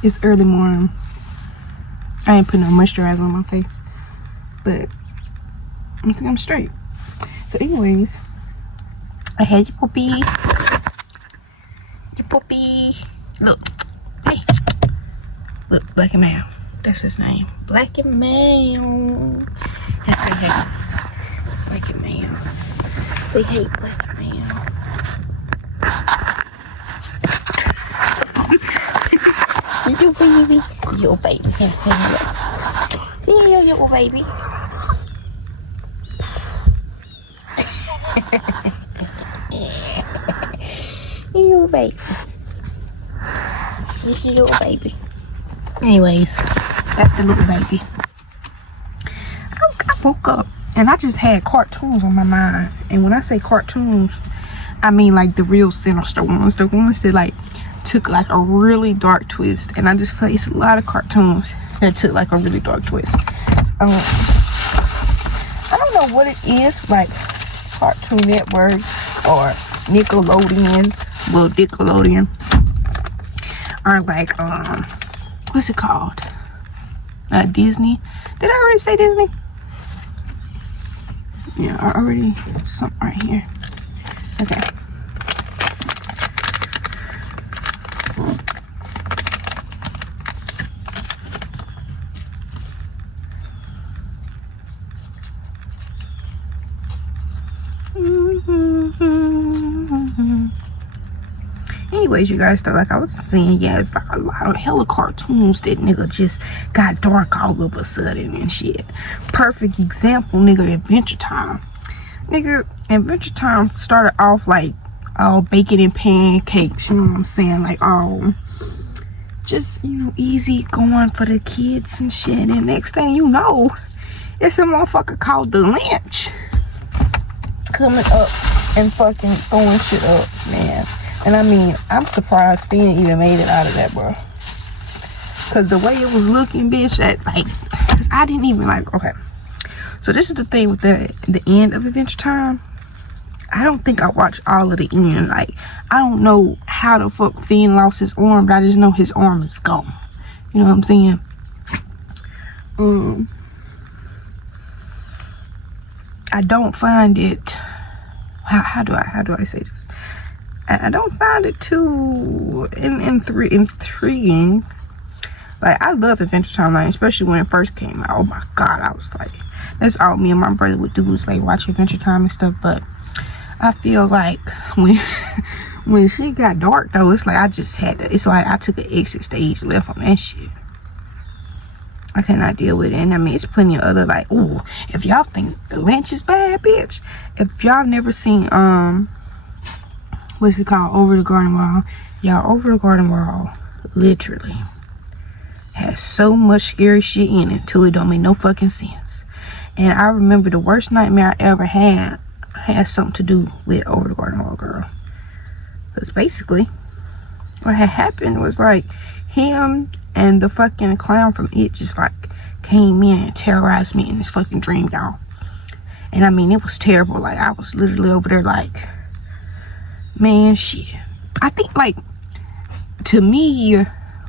It's early morning. I ain't put no moisturizer on my face, but I think I'm straight. So anyways, I had your puppy. Your puppy. Look. Hey. Look, Black and Mail. That's his name. Black and Mail. I say hey. Black and Mail. Say hey, Black and Mail. Your baby. Your baby. Hey, look. See your little baby. Little baby. This your little baby. Anyways, that's the little baby. I woke up and I just had cartoons on my mind. And when I say cartoons, I mean like the real sinister ones. The ones that like took like a really dark twist. And I just feel like it's a lot of cartoons that took like a really dark twist. I don't know what it is, like Cartoon Network or Nickelodeon, well, Nickelodeon, or like what's it called? Disney. Did I already say Disney? Yeah, I already something right here. Okay. Anyways, you guys, though, like I was saying, yeah, it's like a lot of hella cartoons that nigga just got dark all of a sudden and shit. Perfect example, nigga, Adventure Time. Nigga, Adventure Time started off like all bacon and pancakes, you know what I'm saying? Like all just, you know, easy going for the kids and shit. And next thing you know, it's a motherfucker called the Lynch coming up and fucking throwing shit up, man. And I mean, I'm surprised Finn even made it out of that, bro. Cause the way it was looking, bitch, that like, cause I didn't even like. Okay, so this is the thing with the end of Adventure Time. I don't think I watched all of the end. Like, I don't know how the fuck Finn lost his arm, but I just know his arm is gone. You know what I'm saying? I don't find it. How do I say this? I don't find it too intriguing. Like, I love Adventure Time, like, especially when it first came out. Oh my god, I was like, that's all me and my brother would do, was like watch Adventure Time and stuff. But I feel like when shit got dark though, it's like I just had to, it's like I took an exit stage left on that shit. I cannot deal with it. And I mean, it's plenty of other, like, ooh, if y'all think the Lynch is bad, bitch, if y'all never seen what's it called, Over the Garden Wall, y'all, Over the Garden Wall literally has so much scary shit in it till it don't make no fucking sense. And I remember the worst nightmare I ever had something to do with Over the Garden Wall, girl. Because basically what had happened was like him and the fucking clown from It just like came in and terrorized me in this fucking dream, y'all. And I mean, it was terrible. Like, I was literally over there like, man, shit. I think, like, to me,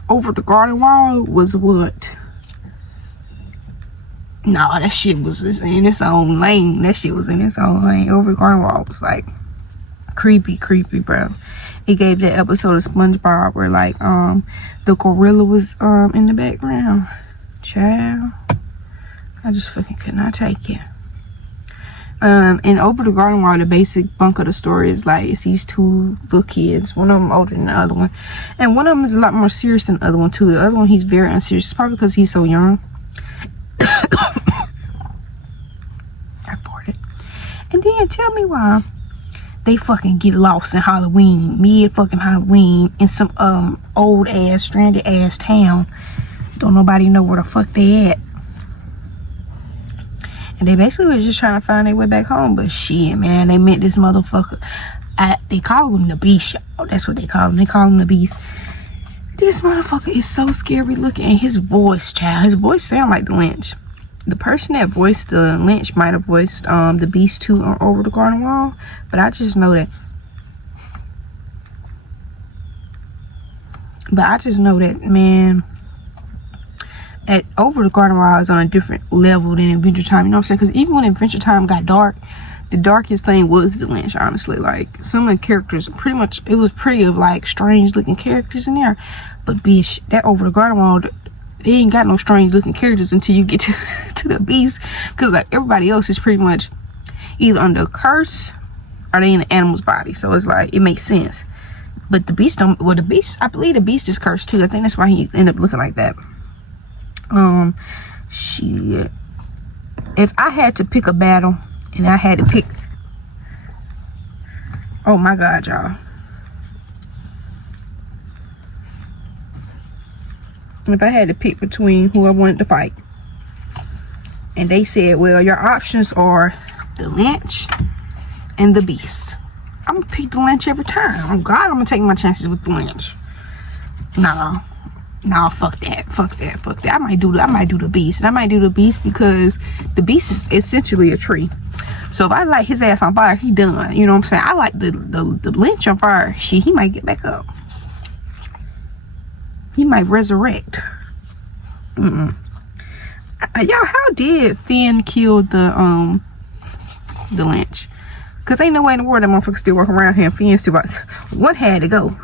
Over the Garden Wall was what? Nah, that shit was just in its own lane. That shit was in its own lane. Over the Garden Wall was, like, creepy, bro. It gave that episode of SpongeBob where, like, the gorilla was, in the background. Child. I just fucking could not take it. And Over the Garden Wall, the basic bunk of the story is like, it's these two little kids, one of them older than the other one, and one of them is a lot more serious than the other one too. The other one, he's very unserious. It's probably because he's so young. I farted. And then tell me why they fucking get lost in Halloween, mid fucking Halloween, in some old ass, stranded ass town. Don't nobody know where the fuck they at. And they basically were just trying to find their way back home. But shit, man, they met this motherfucker. They call him the Beast, y'all. That's what they call him. They call him the Beast. This motherfucker is so scary looking. And his voice, child. His voice sound like the Lynch. The person that voiced the Lynch might have voiced the Beast too on Over the Garden Wall. But I just know that But I just know that, man, at Over the Garden Wall is on a different level than Adventure Time. You know what I'm saying? Because even when Adventure Time got dark, the darkest thing was the lynch, honestly. Like, some of the characters, pretty much, it was pretty of, like, strange-looking characters in there. But, bitch, that Over the Garden Wall, they ain't got no strange-looking characters until you get to the beast. Because, like, everybody else is pretty much either under a curse or they in the animal's body. So, it's like, it makes sense. But the beast don't, well, the beast, I believe the beast is cursed, too. I think that's why he ended up looking like that. Shit. If I had to pick a battle, and I had to pick, oh my god, y'all, if I had to pick between who I wanted to fight, and they said, well, your options are the lynch and the beast, I'm gonna pick the lynch every time. Oh god, I'm gonna take my chances with the lynch. No, fuck that. I might do the beast. And I might do the beast because the beast is essentially a tree. So if I light his ass on fire, he done. You know what I'm saying? I like the lynch on fire. Shit, he might get back up. He might resurrect. Y'all, how did Finn kill the lynch? Cause ain't no way in the world that motherfucker still walking around here and Finn still about, one had to go.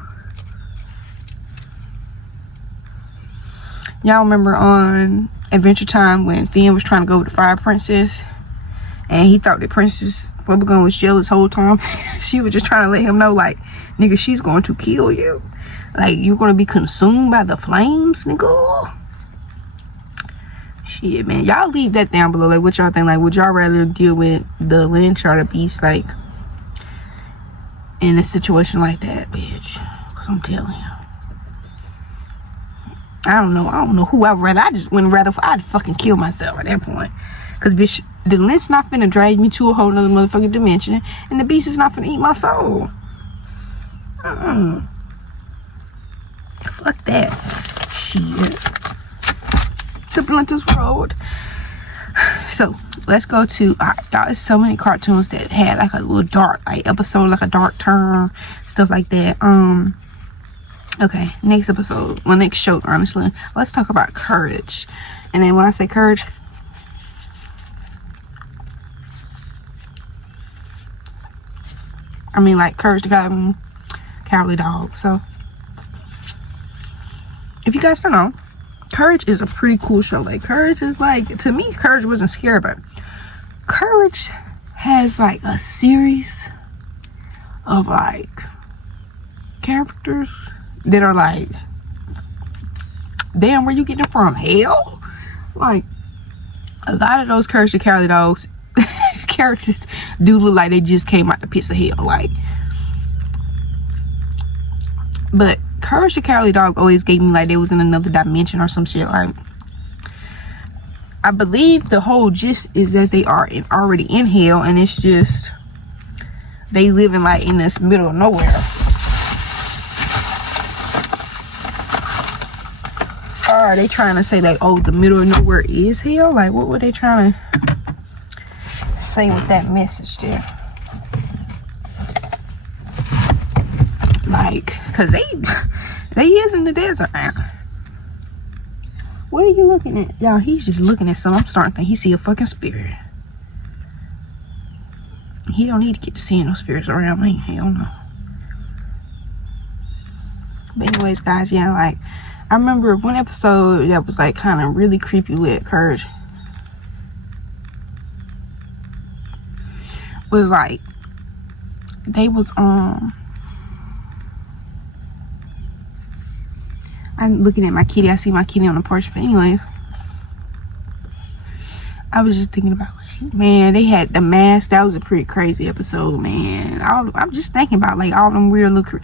Y'all remember on Adventure Time when Finn was trying to go with the Fire Princess? And he thought that Princess Bubblegum was jealous whole time. She was just trying to let him know, like, nigga, she's going to kill you. Like, you're going to be consumed by the flames, nigga. Shit, man. Y'all leave that down below. Like, what y'all think? Like, would y'all rather deal with the lynch or the beast, like, in a situation like that, bitch? Because I'm telling you. I don't know who I'd rather. I just wouldn't rather. I'd fucking kill myself at that point. Cause bitch, the lynch not finna drag me to a whole nother motherfucking dimension, and the beast is not finna eat my soul. Fuck that shit. To Blunters Road. So let's go to y'all. There's so many cartoons that had like a little dark like episode, like a dark turn, stuff like that. Okay, next episode, well, next show, honestly, let's talk about Courage. And then when I say Courage, I mean like Courage the Cowardly Dog. So if you guys don't know, Courage is a pretty cool show. Like, Courage is like, to me, Courage wasn't scary, but Courage has like a series of like characters that are like, damn, where you getting them from? Hell? Like, a lot of those Courage the Cowardly Dogs characters do look like they just came out the pits of hell. Like, but Courage the Cowardly Dog always gave me like they was in another dimension or some shit. Like, I believe the whole gist is that they are already in hell, and it's just they living like in this middle of nowhere. Or are they trying to say like, oh, the middle of nowhere is hell? Like, what were they trying to say with that message there? Like, cause they is in the desert now. What are you looking at? Y'all, he's just looking at something. I'm starting to think he see a fucking spirit. He don't need to get to seeing no spirits around me. Hell no. But anyways, guys, yeah, like, I remember one episode that was like kind of really creepy with Courage. Was like, they was I'm looking at my kitty. I see my kitty on the porch. But anyways, I was just thinking about, like, man, they had the mask. That was a pretty crazy episode, man. I'm just thinking about like all them weird look. Who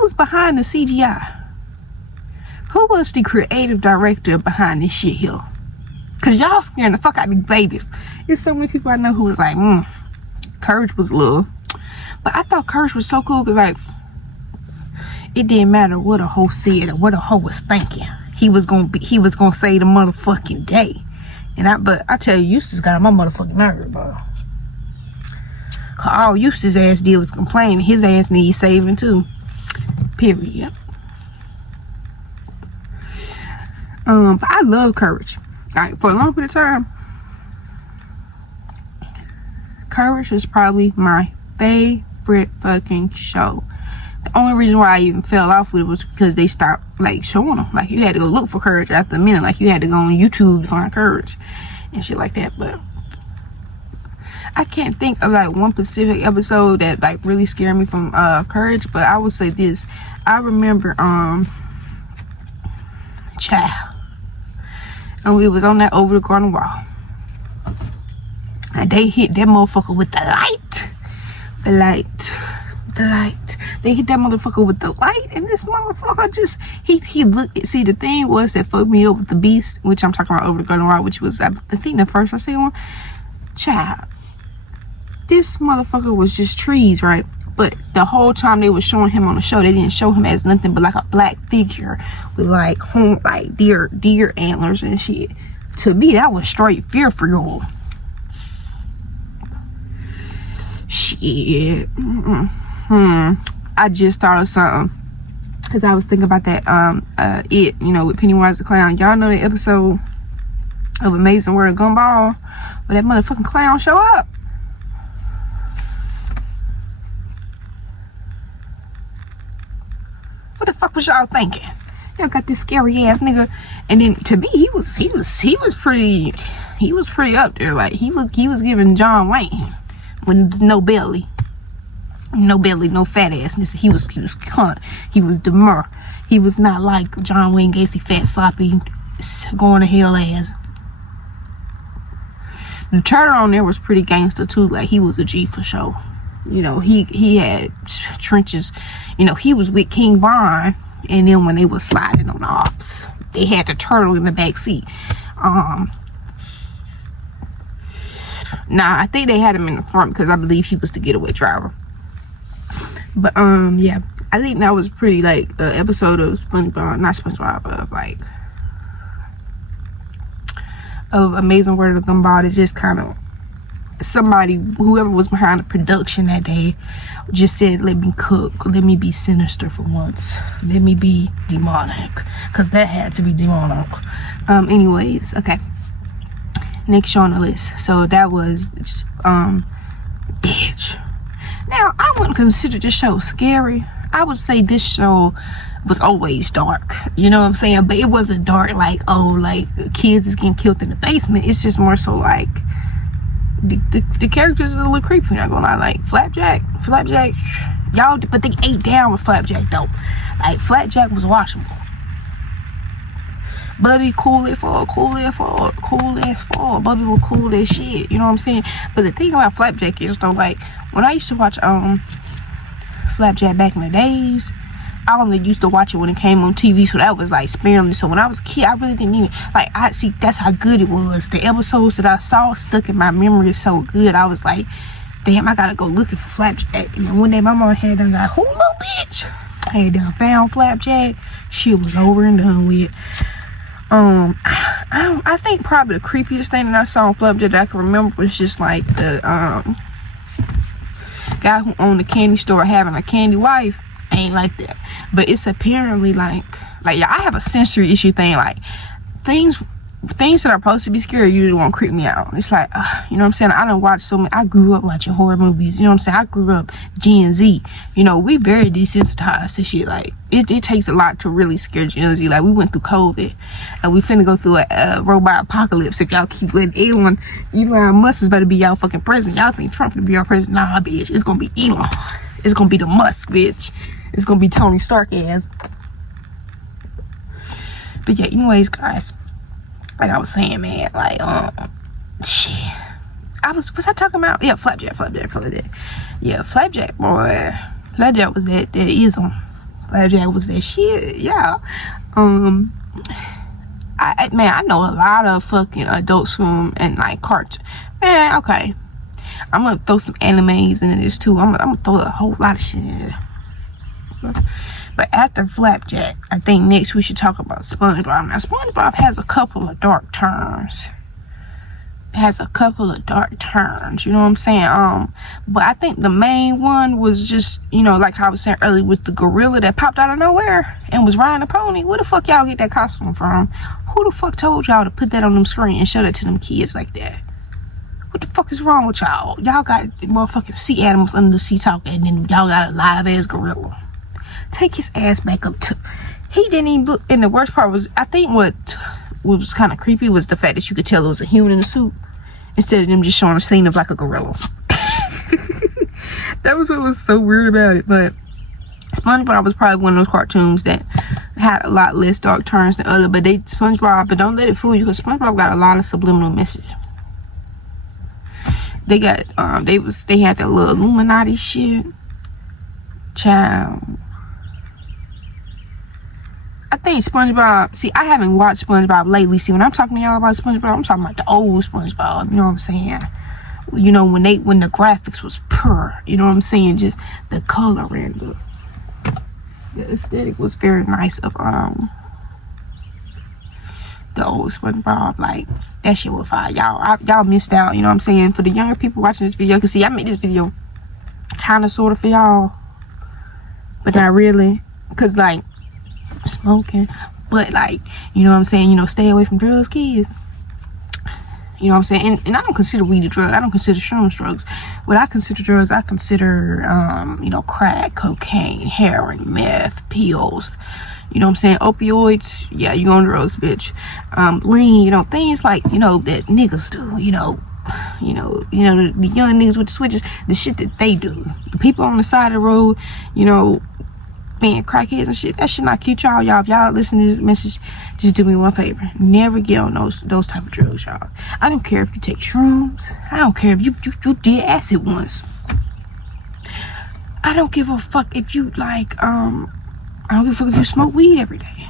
was behind the CGI? Who was the creative director behind this shit here? Cause y'all scaring the fuck out of these babies. There's so many people I know who was like, Courage was love. But I thought Courage was so cool, cause like, it didn't matter what a hoe said or what a hoe was thinking. He was gonna save the motherfucking day. But I tell you, Eustace got on my motherfucking nerve, bro. Cause all Eustace ass did was complain. His ass needs saving too. Period. But I love Courage. Like, for a long period of time, Courage is probably my favorite fucking show. The only reason why I even fell off with it was because they stopped, like, showing them. Like, you had to go look for Courage after a minute. Like, you had to go on YouTube to find Courage and shit like that. But I can't think of, like, one specific episode that, like, really scared me from Courage. But I would say this. I remember, Child. And we was on that over the garden wall. And they hit that motherfucker with the light. The light. They hit that motherfucker with the light, and this motherfucker just he looked. See, the thing was that fucked me up with the Beast, which I'm talking about over the garden wall, which was I think the first I seen one. Child, this motherfucker was just trees, right? But the whole time they were showing him on the show, they didn't show him as nothing but like a black figure with like deer antlers and shit. To me, that was straight fear for y'all. Shit. I just thought of something, because I was thinking about that It, you know, with Pennywise the Clown. Y'all know the episode of Amazing World of Gumball where that motherfucking clown show up? What the fuck was y'all thinking? Y'all got this scary ass nigga, and then to me he was pretty up there. Like he was giving John Wayne with no belly, no fat assness. He was cunt. He was demure. He was not like John Wayne Gacy, fat, sloppy, going to hell ass. The turtle on there was pretty gangster too. Like he was a G for sure. You know, he had trenches. You know, he was with King Von, and then when they were sliding on the ops, they had the turtle in the back seat. Nah, I think they had him in the front because I believe he was the getaway driver. But yeah, I think that was pretty like an episode of of Amazing World of Gumball. It just kind of, somebody, whoever was behind the production that day, just said, let me cook, let me be sinister for once, let me be demonic, because that had to be demonic. Anyways, okay, next show on the list. So that was Bitch. Now, I wouldn't consider this show scary. I would say this show was always dark, you know what I'm saying? But it wasn't dark like, oh, like kids is getting killed in the basement. It's just more so like the characters is a little creepy, not gonna lie. Like Flapjack, y'all, but they ate down with Flapjack though. Like Flapjack was watchable. Bubby cool as fall. Bubby was cool as shit, you know what I'm saying? But the thing about Flapjack is though, like when I used to watch Flapjack back in the days, I only used to watch it when it came on TV, so that was like sparingly. So when I was a kid, I really didn't even like. I see that's how good it was. The episodes that I saw stuck in my memory so good. I was like, damn, I gotta go looking for Flapjack. And then one day my mom had done like, who little bitch? I had done found Flapjack. Shit was over and done with. I think probably the creepiest thing that I saw on Flapjack that I can remember was just like the guy who owned the candy store having a candy wife. I ain't like that, but it's apparently like yeah, I have a sensory issue thing. Like things that are supposed to be scary usually won't creep me out. It's like you know what I'm saying? I don't watch so many. I grew up watching horror movies, you know what I'm saying? I grew up Gen Z, you know, we very desensitized to shit. Like it takes a lot to really scare Gen Z. Like we went through COVID and we finna go through a robot apocalypse if y'all keep letting Elon Musk is better be y'all fucking president. Y'all think Trump gonna be our president? Nah, bitch, it's gonna be Elon. It's gonna be the Musk, bitch. It's gonna be Tony Stark ass. But yeah, anyways, guys, like I was saying, man, like shit. Was I talking about? Yeah, Flapjack. Yeah, Flapjack, boy. Flapjack was that ism. Flapjack was that shit. Yeah. Man, I know a lot of fucking Adult Swim and like cartoon. Man, okay. I'm gonna throw some animes into this too. I'm gonna throw a whole lot of shit in there. But after Flapjack, I think next we should talk about SpongeBob. Now, SpongeBob has a couple of dark turns. has a couple of dark turns, you know what I'm saying? But I think the main one was just, you know, like I was saying earlier, with the gorilla that popped out of nowhere and was riding a pony. Where the fuck y'all get that costume from? Who the fuck told y'all to put that on them screen and show that to them kids like that? What the fuck is wrong with y'all? Y'all got motherfucking sea animals under the sea talking, and then y'all got a live ass gorilla. Take his ass back up to. He didn't even look. And the worst part was, I think what was kind of creepy was the fact that you could tell it was a human in a suit instead of them just showing a scene of like a gorilla. That was what was so weird about it. But SpongeBob was probably one of those cartoons that had a lot less dark turns than other. But SpongeBob, don't let it fool you, because SpongeBob got a lot of subliminal message. They got they had that little Illuminati shit. Child. I think SpongeBob, see, I haven't watched SpongeBob lately. See, when I'm talking to y'all about SpongeBob, I'm talking about the old SpongeBob, you know what I'm saying? You know, when the graphics was pure, you know what I'm saying? Just the color and the aesthetic was very nice of the old SpongeBob. Like, that shit was fire. Y'all missed out, you know what I'm saying? For the younger people watching this video, cause see, I made this video kind of sort of for y'all, but not really, cause like smoking, but like, you know what I'm saying, you know, stay away from drugs, kids. You know what I'm saying? And I don't consider weed a drug. I don't consider shrooms drugs. What I consider drugs, I consider you know, crack, cocaine, heroin, meth, pills. You know what I'm saying? Opioids, yeah, you on drugs, bitch. Lean, you know, things like, you know, that niggas do, you know, the young niggas with the switches, the shit that they do. The people on the side of the road, you know, being crackheads and shit, that shit not cute, y'all. If y'all listen to this message, just do me one favor. Never get on those type of drugs, y'all. I don't care if you take shrooms. I don't care if you did acid once. I don't give a fuck if you like, I don't give a fuck if you smoke weed every day.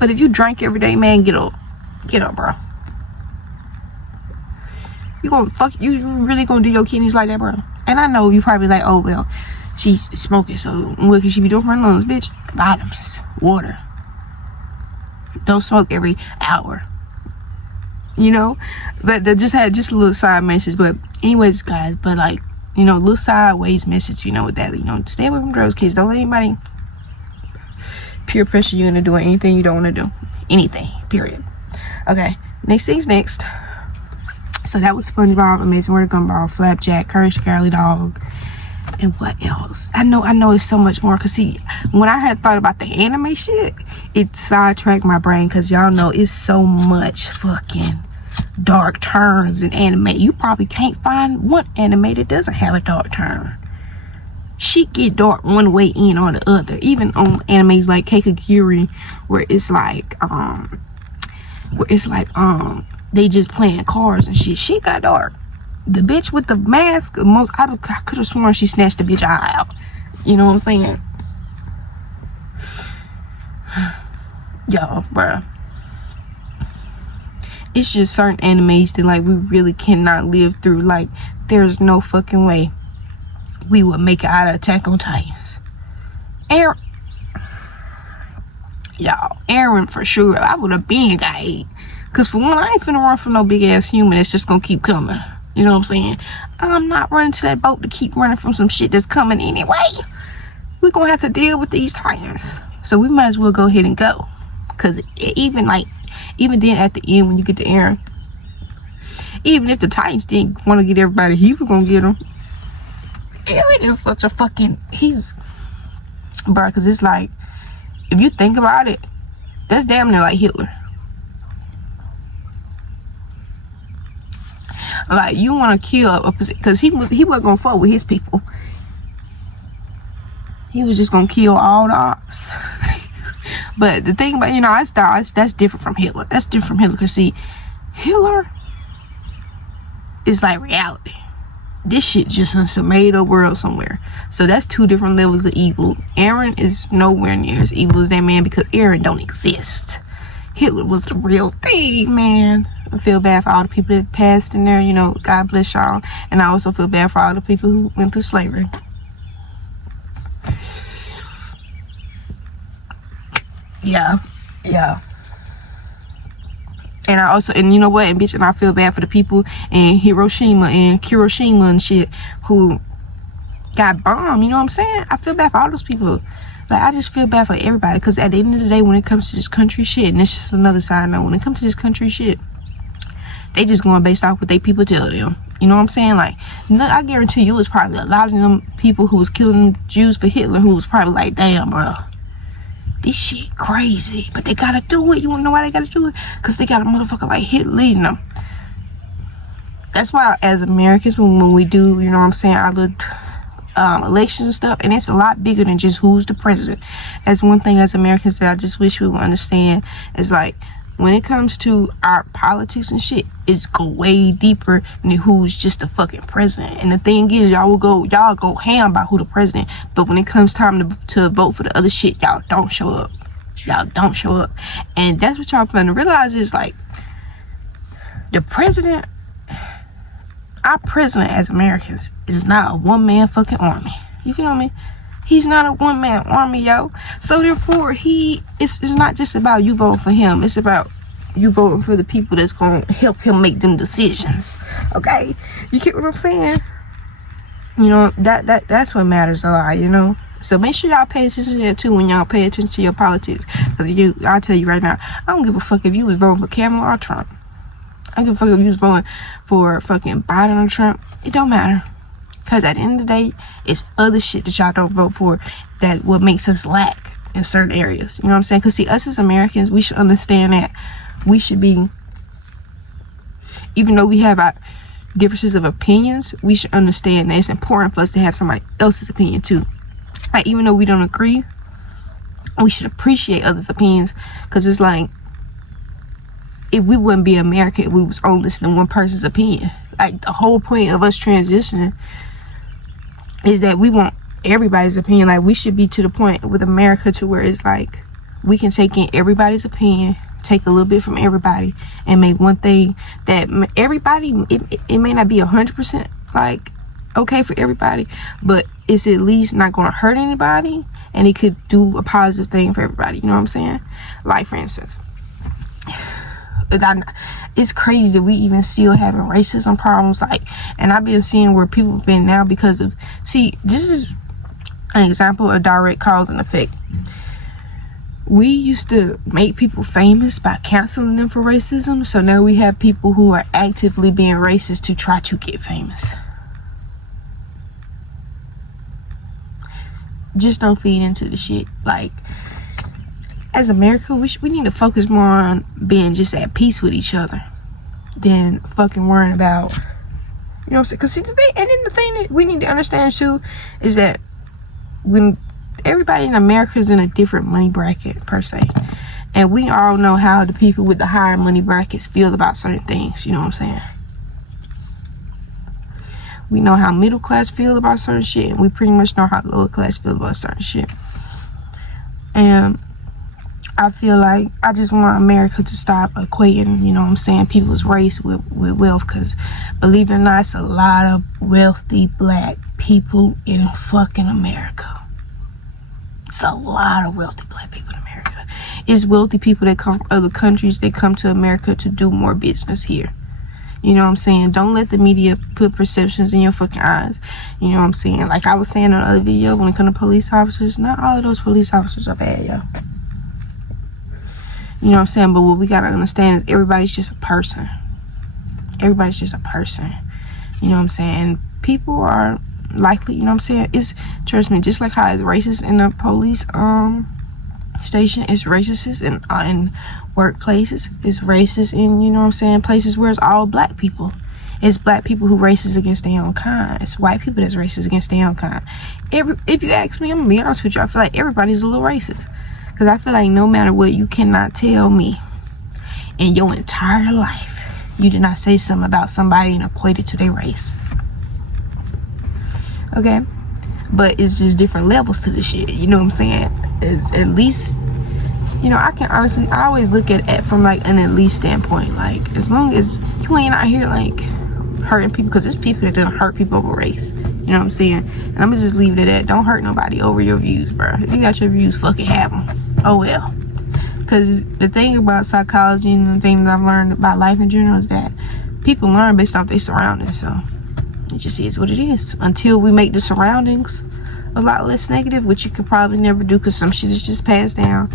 But if you drink every day, man, get up, bro. You really gonna do your kidneys like that, bro? And I know you probably like, oh well, she's smoking, so what can she be doing for her lungs? Bitch, vitamins, water. Don't smoke every hour, you know. But they just had just a little side message. But anyways, guys, but like, you know, little sideways message, you know, with that, you know, stay away from drugs, kids. Don't let anybody peer pressure you into doing anything you don't want to do. Anything, period. Okay, next thing's next. So that was SpongeBob, Amazing World of Gumball, Flapjack, Courage the Cowardly Dog, and what else? I know it's so much more. Cause see, when I had thought about the anime shit, it sidetracked my brain. Cause y'all know it's so much fucking dark turns in anime. You probably can't find one anime that doesn't have a dark turn. Shit get dark one way in or the other. Even on animes like Kakaguri, where it's like they just playing cards and shit. Shit got dark. The bitch with the mask, I could have sworn she snatched the bitch eye out. You know what I'm saying? Y'all, bruh. It's just certain animes that like we really cannot live through. Like, there's no fucking way we would make it out of Attack on Titans. Aaron for sure. I would have been got ate. Cause for one, I ain't finna run from no big ass human that's just gonna keep coming. You know what I'm saying? I'm not running to that boat to keep running from some shit that's coming anyway. We're gonna have to deal with these Titans. So we might as well go ahead and go. Cause even then at the end when you get to Aaron, even if the Titans didn't want to get everybody, he was gonna get them. Aaron is such a fucking, bruh, cause it's like, if you think about it, that's damn near like Hitler. Like, you want to kill a person, because he wasn't gonna fuck with his people. He was just gonna kill all the ops. But the thing about, you know, that's different from Hitler. That's different from Hitler, because see, Hitler is like reality. This shit just in some made up world somewhere. So that's two different levels of evil. Aaron is nowhere near as evil as that man, because Aaron don't exist. Hitler was the real thing, man. I feel bad for all the people that passed in there, you know, God bless y'all. And I also feel bad for all the people who went through slavery. Yeah. And I also, and you know what, and bitch, and I feel bad for the people in Hiroshima and Kuroshima and shit who got bombed. You know what I'm saying? I feel bad for all those people. Like, I just feel bad for everybody, because at the end of the day, when it comes to this country shit, and it's just another side note, when it comes to this country shit, they just going based off what they people tell them. You know what I'm saying? Like, I guarantee you, it's probably a lot of them people who was killing Jews for Hitler who was probably like, damn, bro, this shit crazy, but they gotta do it. You wanna know why they gotta do it? Because they got a motherfucker like Hitler leading them. That's why, as Americans, when we do, you know what I'm saying, our little elections and stuff, and it's a lot bigger than just who's the president. That's one thing as Americans that I just wish we would understand, is like, when it comes to our politics and shit, it's go way deeper than who's just the fucking president. And the thing is, y'all go ham by who the president, but when it comes time to vote for the other shit, y'all don't show up. Y'all don't show up. And that's what y'all finna realize, is like, the president, our president as Americans, is not a one-man fucking army. You feel me? He's not a one-man army, yo. So therefore, it's not just about you voting for him. It's about you voting for the people that's gonna help him make them decisions. Okay? You get what I'm saying? You know, that's what matters a lot, you know? So make sure y'all pay attention to that too when y'all pay attention to your politics. Because I'll tell you right now, I don't give a fuck if you was voting for Kamala or Trump. I don't give a fuck if you was voting for fucking Biden or Trump. It don't matter. Because at the end of the day, it's other shit that y'all don't vote for that what makes us lack in certain areas. You know what I'm saying? Because see, us as Americans, we should understand that we should be, even though we have our differences of opinions, we should understand that it's important for us to have somebody else's opinion too. Like, even though we don't agree, we should appreciate others' opinions. Because it's like, if we wouldn't be American if we was only listening to one person's opinion. Like, the whole point of us transitioning is that we want everybody's opinion. Like, we should be to the point with America to where it's like, we can take in everybody's opinion, take a little bit from everybody, and make one thing that everybody, it may not be 100% like okay for everybody, but it's at least not going to hurt anybody, and it could do a positive thing for everybody. You know what I'm saying? Like, for instance, it's crazy that we even still having racism problems. Like, and I've been seeing where people have been now because of, see, this is an example of direct cause and effect. We used to make people famous by canceling them for racism, so now we have people who are actively being racist to try to get famous. Just don't feed into the shit. Like, as America, we need to focus more on being just at peace with each other than fucking worrying about, you know what I'm saying? Because see, the thing that we need to understand too is that when everybody in America is in a different money bracket per se, and we all know how the people with the higher money brackets feel about certain things. You know what I'm saying? We know how middle class feel about certain shit, and we pretty much know how lower class feel about certain shit. And I feel like I just want America to stop equating, you know what I'm saying, people's race with wealth. Because believe it or not, it's a lot of wealthy black people in fucking America. It's a lot of wealthy black people in America. It's wealthy people that come from other countries that come to America to do more business here. You know what I'm saying? Don't let the media put perceptions in your fucking eyes. You know what I'm saying? Like I was saying in another video, when it comes to police officers, not all of those police officers are bad, yo. You know what I'm saying? But what we gotta understand is everybody's just a person. Everybody's just a person. You know what I'm saying? And people are likely, you know what I'm saying? It's, trust me, just like how it's racist in the police station, it's racist in workplaces. It's racist in, you know what I'm saying, places where it's all black people. It's black people who racist against their own kind. It's white people that's racist against their own kind. If you ask me, I'm gonna be honest with you, I feel like everybody's a little racist. Because I feel like no matter what, you cannot tell me in your entire life you did not say something about somebody and equate it to their race. Okay? But it's just different levels to the shit. You know what I'm saying? It's at least, you know, I always look at it from like an at least standpoint. Like, as long as you ain't out here like hurting people, because it's people that don't hurt people over race. You know what I'm saying? And I'm gonna just leave it at that. Don't hurt nobody over your views, bro. If you got your views, fucking have them. Oh well. Because the thing about psychology and the thing that I've learned about life in general is that people learn based off their surroundings. So it just is what it is. Until we make the surroundings a lot less negative, which you could probably never do because some shit is just passed down,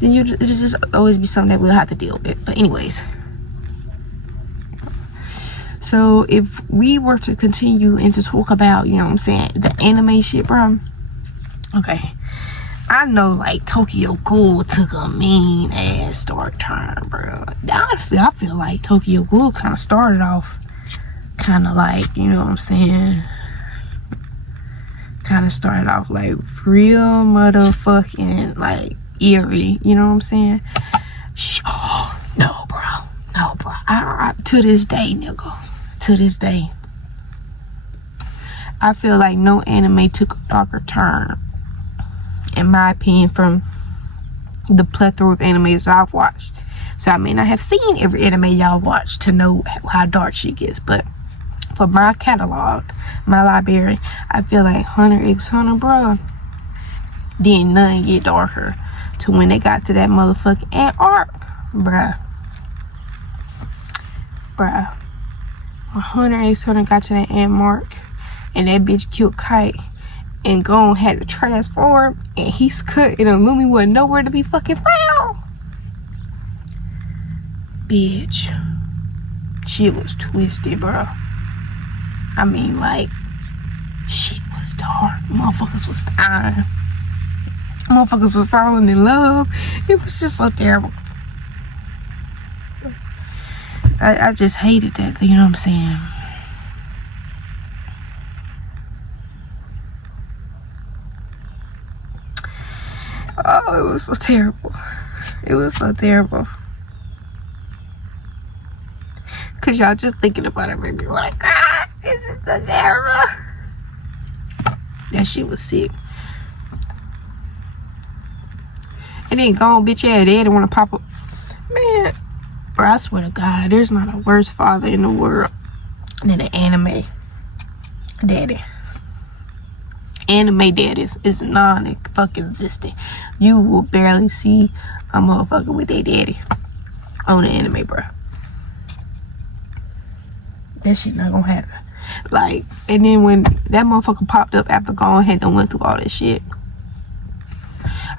then it'll just always be something that we'll have to deal with. But anyways, so if we were to continue and to talk about, you know what I'm saying, the anime shit, bro. Okay, I know like Tokyo Ghoul took a mean ass dark turn, bro. Honestly, I feel like Tokyo Ghoul kind of started off kind of like, you know what I'm saying, kind of started off like real motherfucking like eerie, you know what I'm saying? No, bro. I to this day, nigga, to this day, I feel like no anime took a darker turn, in my opinion, from the plethora of animes I've watched. So I may not have seen every anime y'all watched to know how dark shit gets, but for my catalog, my library, I feel like Hunter x Hunter, bro, didn't nothing get darker to when they got to that motherfucking Ant arc, bruh. When Hunter x Hunter got to that Ant mark and that bitch killed Kite and Gon had to transform and he's cut and Illumi wasn't nowhere to be fucking found. Bitch, shit was twisted, bro. I mean, like, shit was dark. Motherfuckers was dying. Motherfuckers was falling in love. It was just so terrible. I just hated that, you know what I'm saying? Oh, it was so terrible. It was so terrible. Cause y'all just thinking about it made me like, this is so terrible. That shit was sick. And then gone bitch ass daddy wanna pop up. Man, bro, I swear to God, there's not a worse father in the world than an anime daddy. Anime daddies is non-fucking existent. You will barely see a motherfucker with their daddy on the anime, bro. That shit not gonna happen. Like, and then when that motherfucker popped up after Gon had done went through all that shit,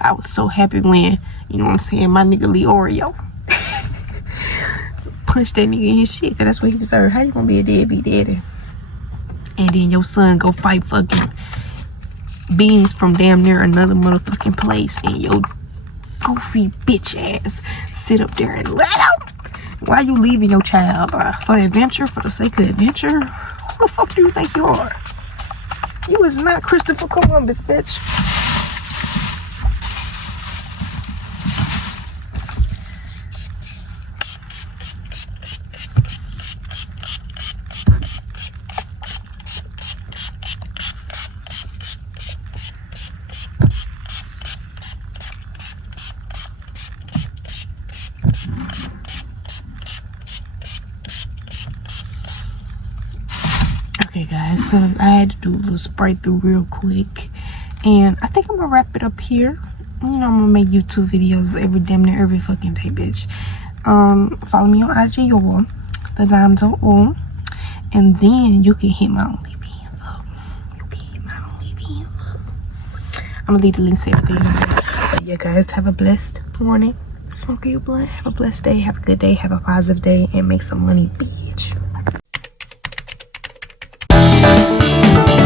I was so happy when, you know what I'm saying, my nigga Leorio punched that nigga in his shit, cause that's what he deserved. How you gonna be a deadbeat daddy and then your son go fight fucking beings from damn near another motherfucking place and your goofy bitch ass sit up there and let him? Why you leaving your child, bro? For adventure? For the sake of adventure? Who the fuck do you think you are? You is not Christopher Columbus, bitch. Okay guys, so I had to do a little spray through real quick, and I think I'm gonna wrap it up here. You know, I'm gonna make YouTube videos damn near every fucking day, bitch. Follow me on IG, y'all, the dimes are on, and then you can hit my OnlyFans up. I'm gonna leave the links to everything. But yeah guys, have a blessed morning, smoke your blunt, have a blessed day, have a good day, have a positive day, and make some money, bitch.